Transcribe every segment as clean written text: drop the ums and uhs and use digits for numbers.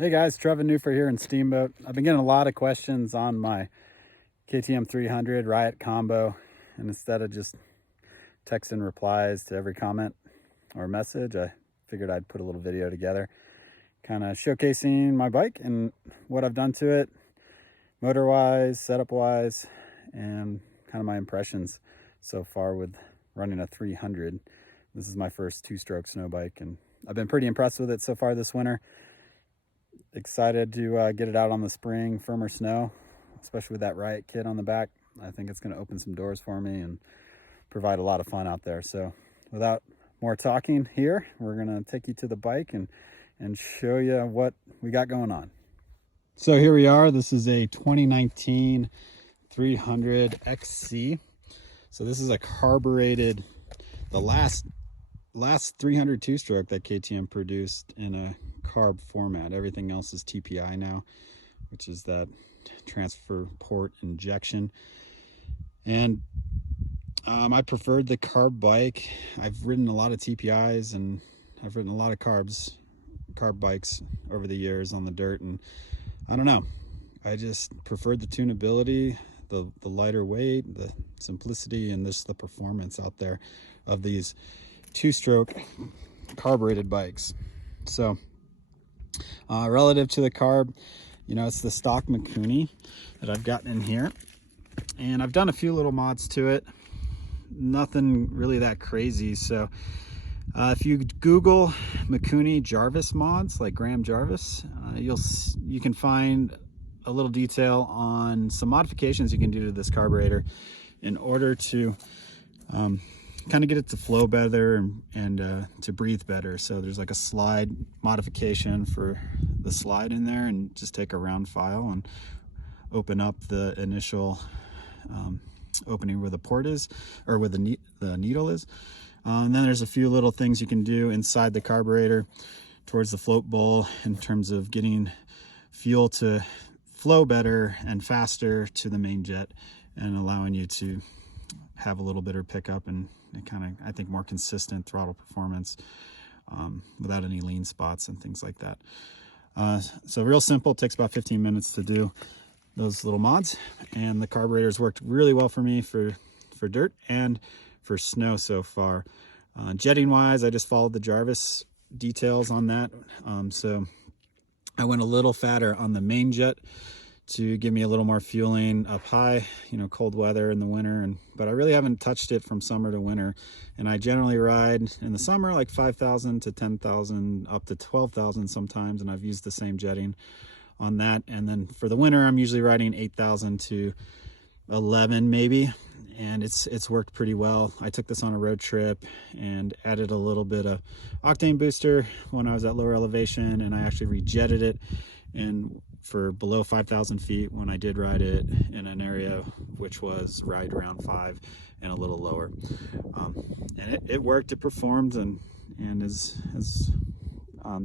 Hey guys, Trevor Newfer here in Steamboat. I've been getting a lot of questions on my KTM 300 Riot combo, and instead of just texting replies to every comment or message, I figured I'd put a little video together kind of showcasing my bike and what I've done to it motor-wise, setup-wise, and kind of my impressions so far with running a 300. This is my first two-stroke snow bike, and I've been pretty impressed with it so far this winter. Excited to get it out on the spring, firmer snow, especially with that Riot kit on the back. I think it's going to open some doors for me and provide a lot of fun out there. So without more talking here, we're going to take you to the bike and show you what we got going on. So here we are. This is a 2019 300XC. So this is a carbureted, the last 300 two-stroke that KTM produced in a carb format. Everything else is TPI now, which is that transfer port injection. And I preferred the carb bike. I've ridden a lot of TPIs and I've ridden a lot of carb bikes over the years on the dirt, and I don't know, I just preferred the tunability, the lighter weight, the simplicity, and just the performance out there of these two-stroke carbureted bikes. So relative to the carb, you know, it's the stock Mikuni that I've gotten in here, and I've done a few little mods to it, nothing really that crazy. So if you Google Mikuni Jarvis mods, like Graham Jarvis, you can find a little detail on some modifications you can do to this carburetor in order to kind of get it to flow better and to breathe better. So there's like a slide modification for the slide in there, and just take a round file and open up the initial opening where the port is, or where the needle is. And then there's a few little things you can do inside the carburetor towards the float bowl in terms of getting fuel to flow better and faster to the main jet, and allowing you to have a little better pickup and kind of, I think, more consistent throttle performance without any lean spots and things like that. So real simple, it takes about 15 minutes to do those little mods, and the carburetor's worked really well for me for dirt and for snow so far. Jetting wise, I just followed the Jarvis details on that. So I went a little fatter on the main jet to give me a little more fueling up high, you know, cold weather in the winter. But I really haven't touched it from summer to winter. And I generally ride in the summer like 5,000 to 10,000 up to 12,000 sometimes, and I've used the same jetting on that. And then for the winter, I'm usually riding 8,000 to 11 maybe, and it's worked pretty well. I took this on a road trip and added a little bit of octane booster when I was at lower elevation, and I actually rejetted it and for below 5,000 feet when I did ride it in an area which was right around 5 and a little lower. And it worked, it performed, and has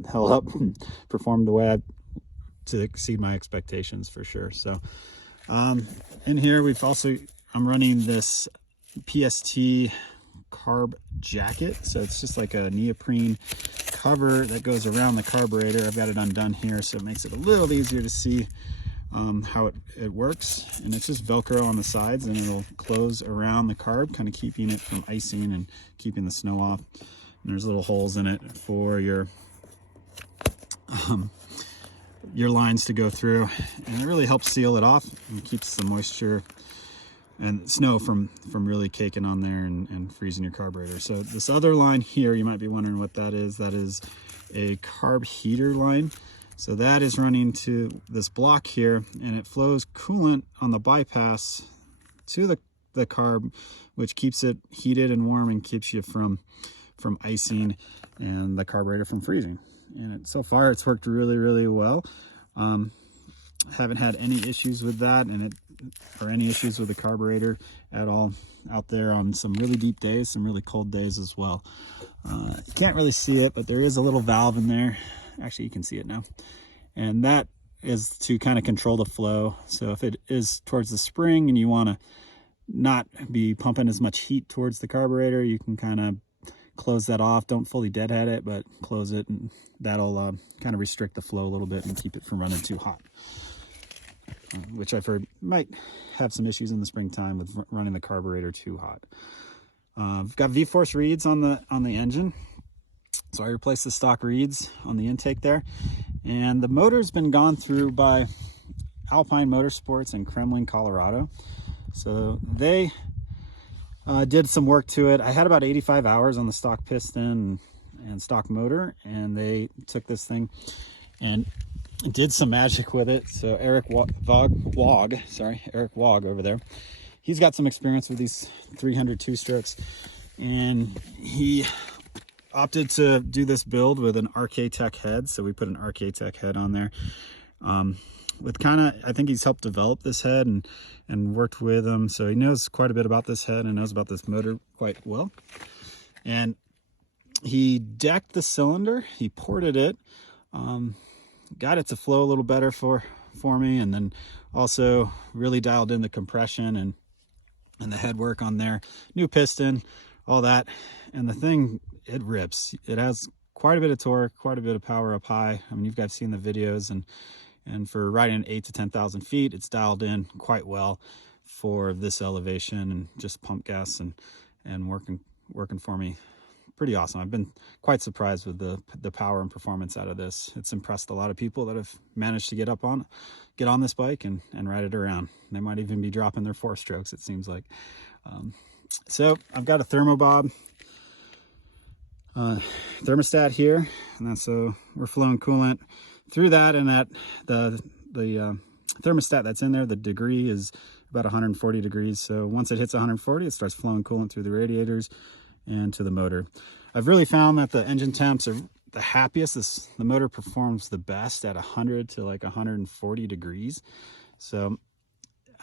held up, performed the way to exceed my expectations for sure. So in here I'm running this Pst Carb Jacket. So it's just like a neoprene cover that goes around the carburetor. I've got it undone here, so it makes it a little easier to see how it works. And it's just Velcro on the sides, and it'll close around the carb, kind of keeping it from icing and keeping the snow off. And there's little holes in it for your lines to go through, and it really helps seal it off and keeps the moisture and snow from really caking on there and freezing your carburetor. So this other line here, you might be wondering what that is. That is a Carb Heater line. So that is running to this block here, and it flows coolant on the bypass to the carb, which keeps it heated and warm and keeps you from icing and the carburetor from freezing. And so far it's worked really, really well. Haven't had any issues with that, or any issues with the carburetor at all out there on some really deep days, some really cold days as well. You can't really see it, but there is a little valve in there. Actually, you can see it now. And that is to kind of control the flow. So if it is towards the spring and you want to not be pumping as much heat towards the carburetor, you can kind of close that off. Don't fully deadhead it, but close it, and that'll kind of restrict the flow a little bit and keep it from running too hot, which I've heard might have some issues in the springtime with running the carburetor too hot. I've got V-force reeds on the engine, so I replaced the stock reeds on the intake there, and the motor's been gone through by Alpine Motorsports in Kremmling, Colorado. So they did some work to it. I had about 85 hours on the stock piston and stock motor, and they took this thing and did some magic with it. So Eric Wog over there, he's got some experience with these 300 two-strokes, and he opted to do this build with an RK Tech head. So we put an RK Tech head on there. With I think he's helped develop this head and worked with him, so he knows quite a bit about this head and knows about this motor quite well. And he decked the cylinder, he ported it, got it to flow a little better for me, and then also really dialed in the compression and the head work on there, new piston, all that. And the thing, it rips. It has quite a bit of torque, quite a bit of power up high. I mean, you've guys seen the videos, and for riding at 8,000 to 10,000 feet, it's dialed in quite well for this elevation, and just pump gas and working for me. Pretty awesome. I've been quite surprised with the power and performance out of this. It's impressed a lot of people that have managed to get on this bike and ride it around. They might even be dropping their 4-strokes, it seems like. So I've got a thermobob thermostat here, and that's so we're flowing coolant through that, and that the thermostat that's in there, the degree is about 140 degrees. So once it hits 140, it starts flowing coolant through the radiators and to the motor. I've really found that the engine temps are the happiest. The motor performs the best at 100 to like 140 degrees. So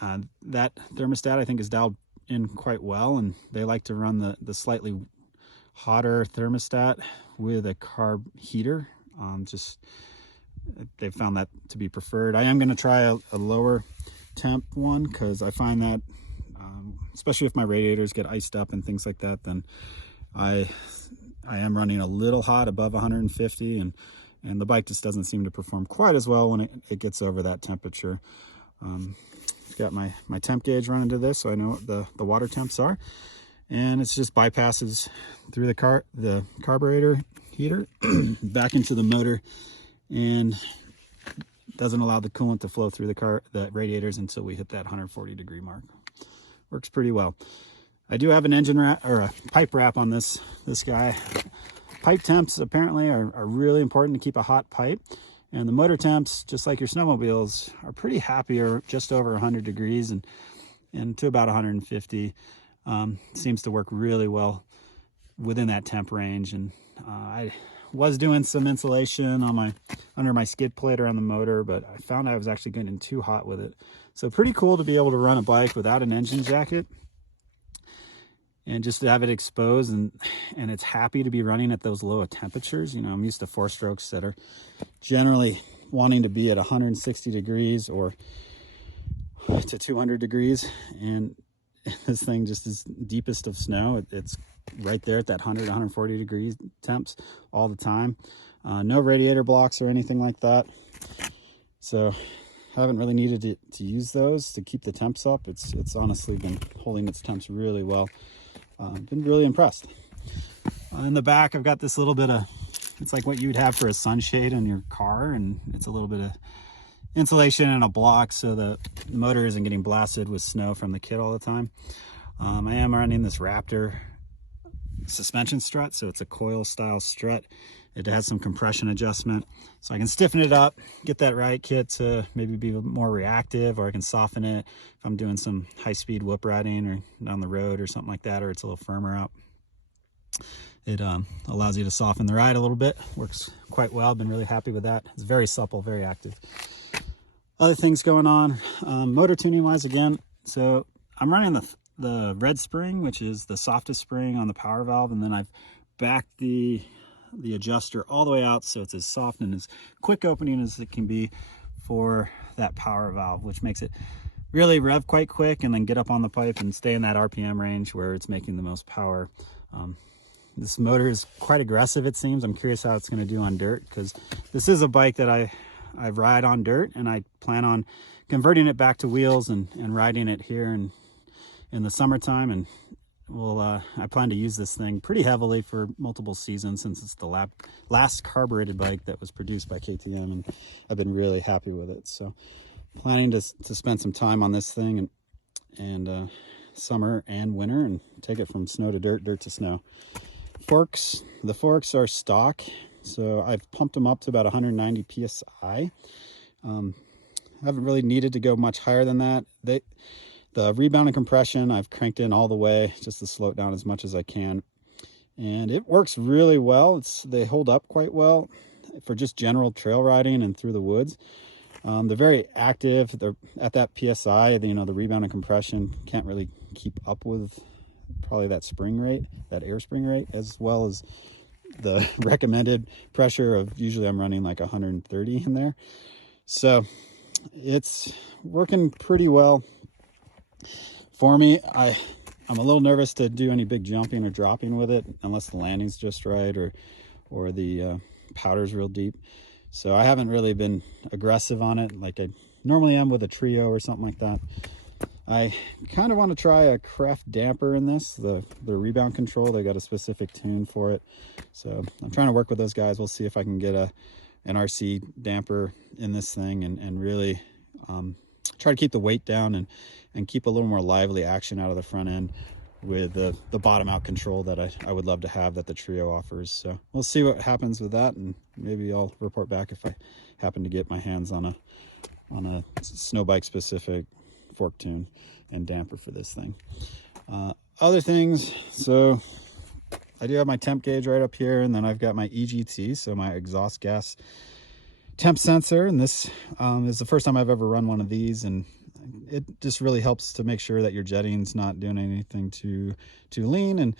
that thermostat, I think, is dialed in quite well, and they like to run the slightly hotter thermostat with a carb heater. They've found that to be preferred. I am going to try a lower temp one, because I find that especially if my radiators get iced up and things like that, then I am running a little hot above 150, and the bike just doesn't seem to perform quite as well when it gets over that temperature. Got my temp gauge running to this, so I know what the water temps are, and it's just bypasses through the carburetor heater back into the motor, and doesn't allow the coolant to flow through the radiators until we hit that 140 degree mark. Works pretty well. I do have an engine wrap, or a pipe wrap on this guy. Pipe temps apparently are really important to keep a hot pipe, and the motor temps, just like your snowmobiles, are pretty happy, or just over 100 degrees and to about 150. Seems to work really well within that temp range. And I was doing some insulation on under my skid plate around the motor, but I found I was actually getting too hot with it. So pretty cool to be able to run a bike without an engine jacket and just to have it exposed, and it's happy to be running at those low temperatures. You know, I'm used to 4-strokes that are generally wanting to be at 160 degrees or to 200 degrees, and this thing just is deepest of snow. It's right there at that 100 140 degrees temps all the time. No radiator blocks or anything like that, so haven't really needed to use those to keep the temps up. It's honestly been holding its temps really well. Been really impressed. In the back, I've got this little bit of, it's like what you'd have for a sunshade in your car, and it's a little bit of insulation and a block so the motor isn't getting blasted with snow from the kit all the time. I am running this Raptor suspension strut, so it's a coil style strut. It has some compression adjustment, so I can stiffen it up, get that Riot kit to maybe be more reactive, or I can soften it if I'm doing some high-speed whoop riding or down the road or something like that, or it's a little firmer out. It allows you to soften the ride a little bit. Works quite well. I've been really happy with that. It's very supple, very active. Other things going on, motor tuning wise, again, so I'm running the red spring, which is the softest spring on the power valve, and then I've backed the adjuster all the way out so it's as soft and as quick opening as it can be for that power valve, which makes it really rev quite quick and then get up on the pipe and stay in that RPM range where it's making the most power. This motor is quite aggressive, it seems. I'm curious how it's going to do on dirt, because this is a bike that I ride on dirt, and I plan on converting it back to wheels and riding it here in the summertime. And I plan to use this thing pretty heavily for multiple seasons, since it's the last carbureted bike that was produced by KTM, and I've been really happy with it. So planning to spend some time on this thing and summer and winter, and take it from snow to dirt, dirt to snow. Forks, the forks are stock, so I've pumped them up to about 190 psi. Haven't really needed to go much higher than that. The rebound and compression I've cranked in all the way just to slow it down as much as I can, and it works really well. They hold up quite well for just general trail riding and through the woods. They're very active. They're at that psi, you know, the rebound and compression can't really keep up with probably that spring rate, that air spring rate, as well as the recommended pressure of, usually I'm running like 130 in there. So it's working pretty well for me. I'm a little nervous to do any big jumping or dropping with it, unless the landing's just right or the powder's real deep. So I haven't really been aggressive on it like I normally am with a trio or something like that. I kind of want to try a Craft damper in this, the rebound control. They got a specific tune for it. So I'm trying to work with those guys. We'll see if I can get an RC damper in this thing and really try to keep the weight down and keep a little more lively action out of the front end with the bottom out control that I would love to have that the trio offers. So we'll see what happens with that, and maybe I'll report back if I happen to get my hands on a snow bike specific fork tune and damper for this thing. Other things, so I do have my temp gauge right up here, and then I've got my EGT, so my exhaust gas temp sensor, and this is the first time I've ever run one of these, and it just really helps to make sure that your jetting's not doing anything too lean, and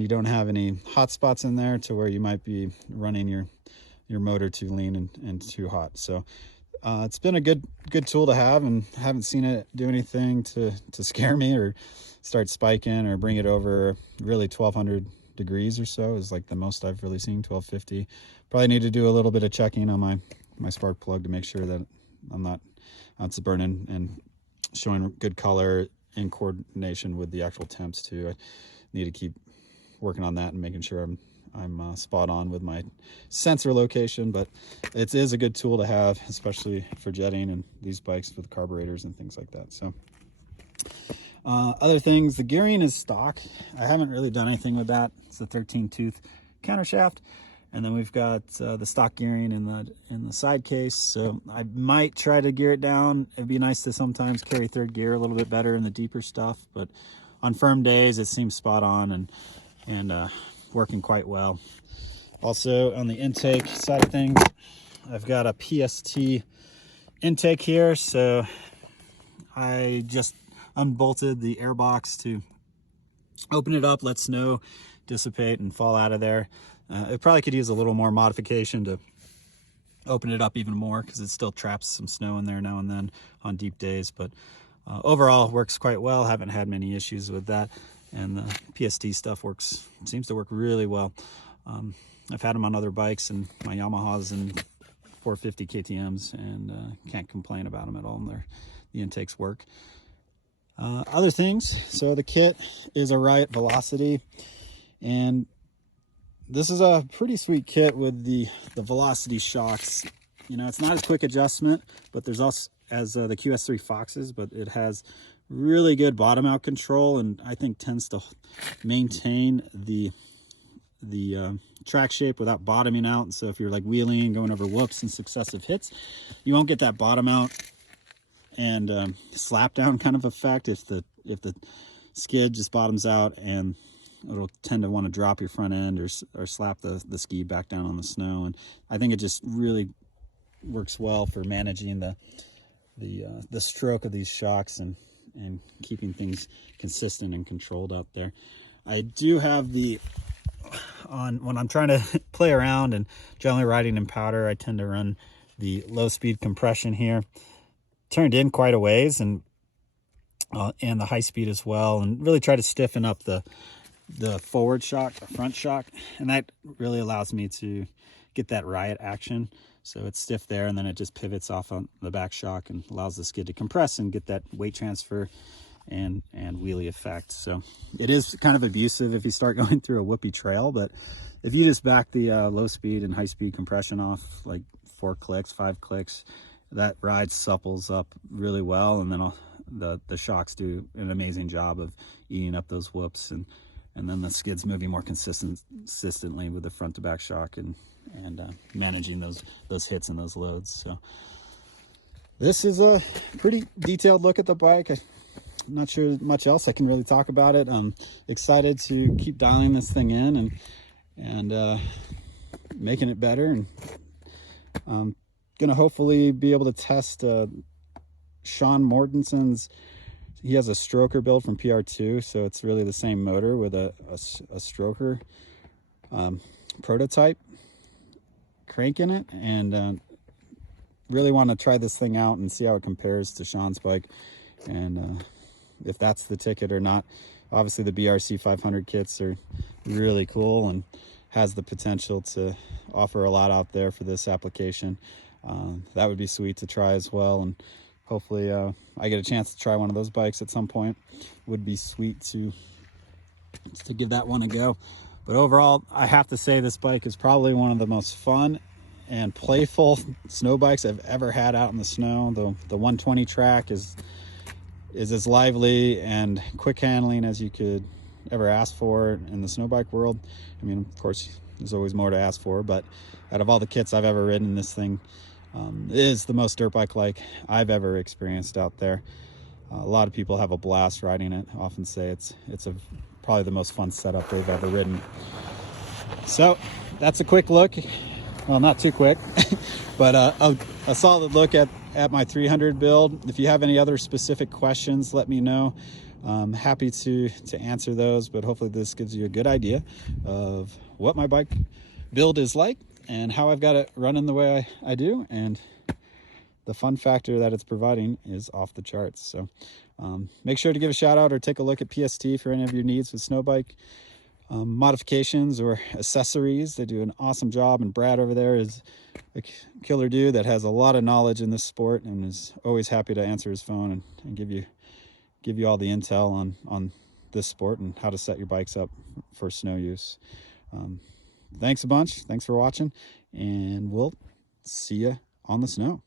you don't have any hot spots in there to where you might be running your motor too lean and too hot. So it's been a good tool to have, and haven't seen it do anything to scare me or start spiking or bring it over. Really 1200 degrees or so is like the most I've really seen, 1250. Probably need to do a little bit of checking on my spark plug to make sure that I'm not it's burning and showing good color in coordination with the actual temps too. I need to keep working on that and making sure I'm spot on with my sensor location, but it is a good tool to have, especially for jetting and these bikes with carburetors and things like that. So other things, the gearing is stock. I haven't really done anything with that. It's a 13 tooth countershaft, and then we've got the stock gearing in the side case. So I might try to gear it down. It'd be nice to sometimes carry third gear a little bit better in the deeper stuff, but on firm days it seems spot on and working quite well. Also on the intake side of things, I've got a Pst intake here, so I just unbolted the air box to open it up, let snow dissipate and fall out of there. It probably could use a little more modification to open it up even more, because it still traps some snow in there now and then on deep days, but overall works quite well. Haven't had many issues with that, and the Pst stuff seems to work really well. I've had them on other bikes and my Yamahas and 450 KTMs, and can't complain about them at all. The intakes work. Other things, so the kit is a Riot Velocity, and this is a pretty sweet kit with the Velocity shocks. You know, it's not as quick adjustment, but there's also as the QS3 Foxes, but it has really good bottom out control, and I think tends to maintain the track shape without bottoming out. And so if you're like wheeling and going over whoops and successive hits, you won't get that bottom out and slap down kind of effect if the skid just bottoms out, and it'll tend to want to drop your front end or slap the ski back down on the snow. And I think it just really works well for managing the stroke of these shocks and keeping things consistent and controlled out there. I do have when I'm trying to play around and generally riding in powder, I tend to run the low speed compression here, turned in quite a ways, and the high speed as well, and really try to stiffen up the the forward shock, the front shock, and that really allows me to get that Riot action. So it's stiff there, and then it just pivots off on the back shock and allows the skid to compress and get that weight transfer and wheelie effect. So it is kind of abusive if you start going through a whoopy trail, but if you just back the low speed and high speed compression off like 4 clicks, 5 clicks, that ride supples up really well, and then the shocks do an amazing job of eating up those whoops, and then the skid's moving more consistently with the front to back shock and managing those hits and those loads. So this is a pretty detailed look at the bike. I'm not sure much else I can really talk about it. I'm excited to keep dialing this thing in and making it better, and I'm gonna hopefully be able to test Sean Mortensen's. He has a stroker build from PR2, so it's really the same motor with a stroker prototype crank in it, and really want to try this thing out and see how it compares to Sean's bike, and if that's the ticket or not. Obviously the BRC 500 kits are really cool and has the potential to offer a lot out there for this application. That would be sweet to try as well, and hopefully I get a chance to try one of those bikes at some point. Would be sweet to give that one a go. But overall, I have to say this bike is probably one of the most fun and playful snow bikes I've ever had out in the snow. The 120 track is as lively and quick handling as you could ever ask for in the snow bike world. I mean, of course, there's always more to ask for, but out of all the kits I've ever ridden, this thing is the most dirt bike like I've ever experienced out there. A lot of people have a blast riding it. I often say it's probably the most fun setup they've ever ridden. So that's a quick look. Well, not too quick, but a solid look at my 300 build. If you have any other specific questions, let me know. I'm happy to answer those, but hopefully this gives you a good idea of what my bike build is like and how I've got it running the way I do, and the fun factor that it's providing is off the charts. So make sure to give a shout out or take a look at PST for any of your needs with snow bike modifications or accessories. They do an awesome job, and Brad over there is a killer dude that has a lot of knowledge in this sport and is always happy to answer his phone and give you all the intel on this sport and how to set your bikes up for snow use. Thanks a bunch. Thanks for watching, and we'll see you on the snow.